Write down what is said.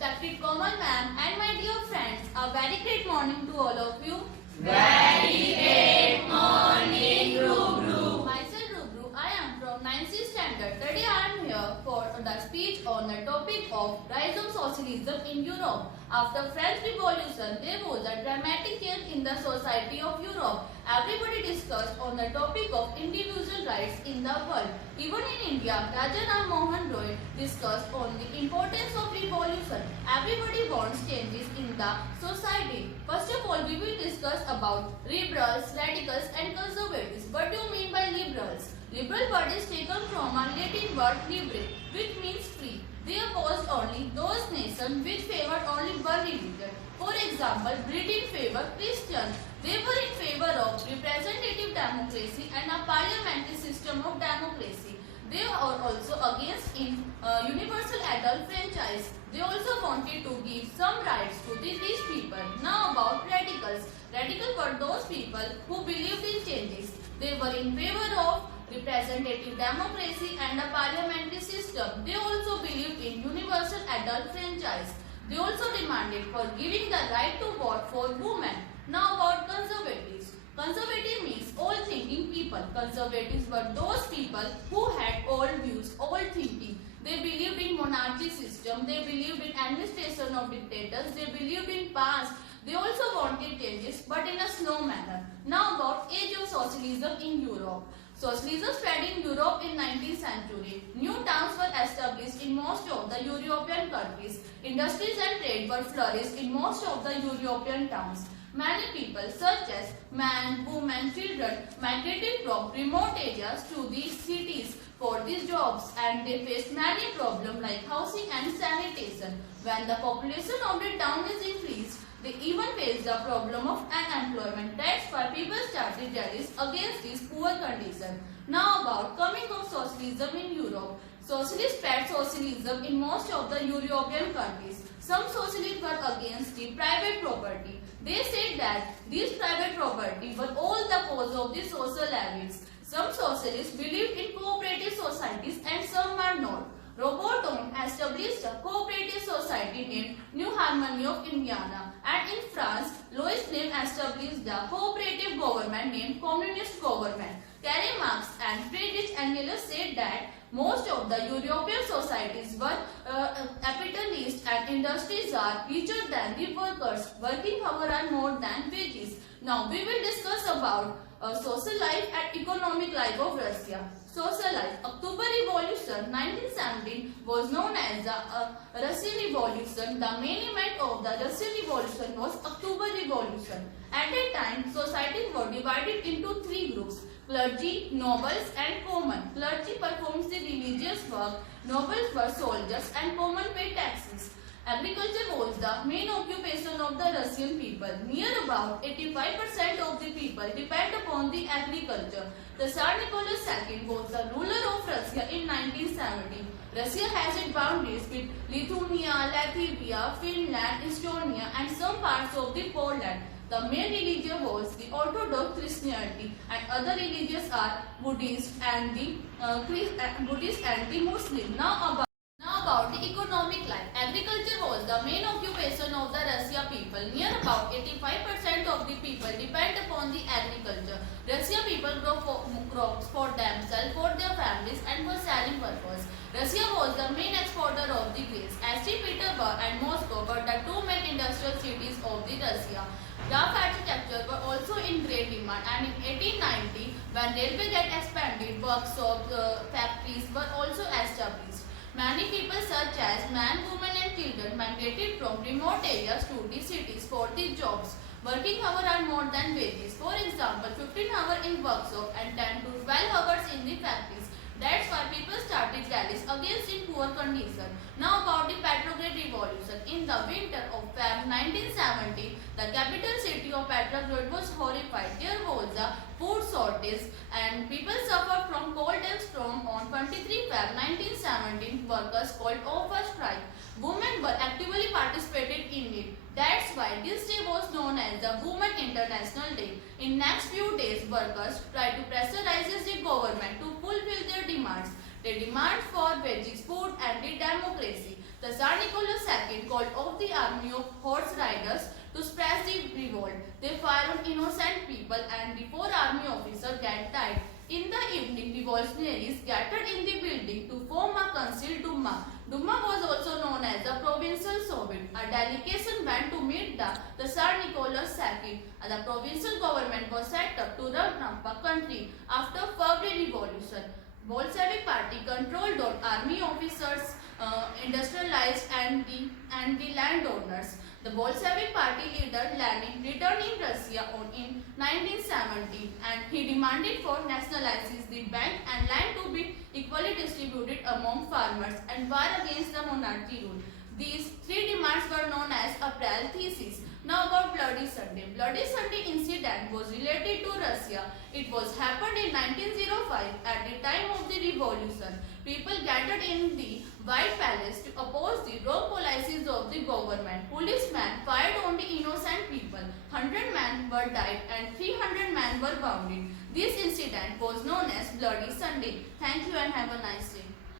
respected Komal ma'am and my dear friends, a very great morning to all of you. Very great morning, Rubru. Myself Rubru, I am from 9th standard. Today I am here for the speech on the topic of rise of socialism in Europe. After French Revolution, there was a dramatic change in the society of Europe. Everybody discussed on the topic of individual rights in the world. Even in India, Raja Ram Mohan Roy discussed on the importance of revolution. Everybody wants changes in the society. First of all, we will discuss about liberals, radicals and conservatives. What do you mean by liberals? Liberal word is taken from a Latin word libre, which means free. They opposed only those nations which favored only one religion. For example, Britain favored Christians. They were in favor of representative democracy and a parliamentary system of democracy. They are also against universal adult franchise. They also wanted to give some rights to these people. Now about radicals. Radicals were those people who believed in changes. They were in favor of representative democracy and a parliamentary system. They also believed in universal adult franchise. They also demanded for giving the right to vote for women. Now about conservatives. Conservative means old thinking people. Conservatives were those people who had old views, old thinking. They believed in monarchy system. They believed in administration of dictators. They believed in past. They also wanted changes but in a slow manner. Now about age of socialism in Europe. Socialism spread in Europe in 19th century. New towns were established in most of the European countries. Industries and trade were flourished in most of the European towns. Many people such as men, women, children migrated from remote areas to these cities for these jobs and they faced many problems like housing and sanitation. When the population of the town is increased, they even face the problem of unemployment. That's why people started rallies against this poor condition. Now about coming of socialism in Europe. Socialists spread socialism in most of the European countries. Some socialists were against the private property. They said that these private property were all the cause of the social evils. Some socialists believed in cooperative societies and some were not. Robert Owen established a cooperative society named New Harmony of Indiana, and in France, Louis Blanc established the cooperative government named Communist Government. Karl Marx and Friedrich Engels said that most of the European societies were capitalist and industries are richer than the workers. Working hours are more than wages. Now we will discuss about social life and economic life of Russia. Social life. October Revolution 1917 was known as the Russian Revolution. The main event of the Russian Revolution was October Revolution. At that time, societies were divided into three groups: clergy, nobles and common. Clergy performs the religious work, nobles were soldiers and common paid taxes. Agriculture was the main occupation of the Russian people. Near about 85% of the people depend upon the agriculture. The Tsar Nicholas II was the ruler of Russia in 1970. Russia has its boundaries with Lithuania, Latvia, Finland, Estonia and some parts of the Poland. The main religion was the Orthodox Christianity and other religions are Buddhist and the Muslim. Now about the economic life. Agriculture was the main occupation of the Russia people. Near about 85% of the people depend upon the agriculture. Russia people grow crops for themselves, for their families and for selling purpose. Russia was the main exporter of the grains. St. Petersburg and Moscow were the two main industrial cities of the Russia. Rough architecture were also in great demand, and in 1890 when railway got expanded, workshops, factories were also established. Many people such as men, women and children migrated from remote areas to the cities for the jobs. Working hours are more than wages. For example, 15 hours in workshop and 10 to 12 hours in the factories. That's why people started rallies against in poor condition. Now about the Petrograd Revolution. In the winter of Feb 1970, the capital city of Petrograd was horrified. There was a food shortage and people suffered from cold and storm. On 23 Feb 1917, workers called off a strike. Women were actively participated in it. That's why this day was known as the Women International Day. In next few days, workers tried to pressurize the government to fulfill their demands. They demand for wages, food and the democracy. The Tsar Nicholas II called off the army of horse riders to suppress the revolt. They fired on innocent people and the four army officers get died. In the evening, revolutionaries gathered in the building to form a concealed Duma. Duma was also known as the Provincial Soviet. A delegation went to meet the Tsar Nicholas II. The provincial government was set up to run up a country after February Revolution. Bolshevik party controlled all army officers, industrialized and the landowners. The Bolshevik party leader Lenin returned in Russia in 1917 and he demanded for nationalizing the bank and land to be equally distributed among farmers and war against the monarchy rule. These three demands were known as April Thesis. Now about Bloody Sunday. Bloody Sunday incident was related to Russia. It was happened in 1905 at the time of the revolution. People gathered in the White Palace to oppose the wrong policies of the government. Policemen fired on the innocent people. 100 men were died and 300 men were wounded. This incident was known as Bloody Sunday. Thank you and have a nice day.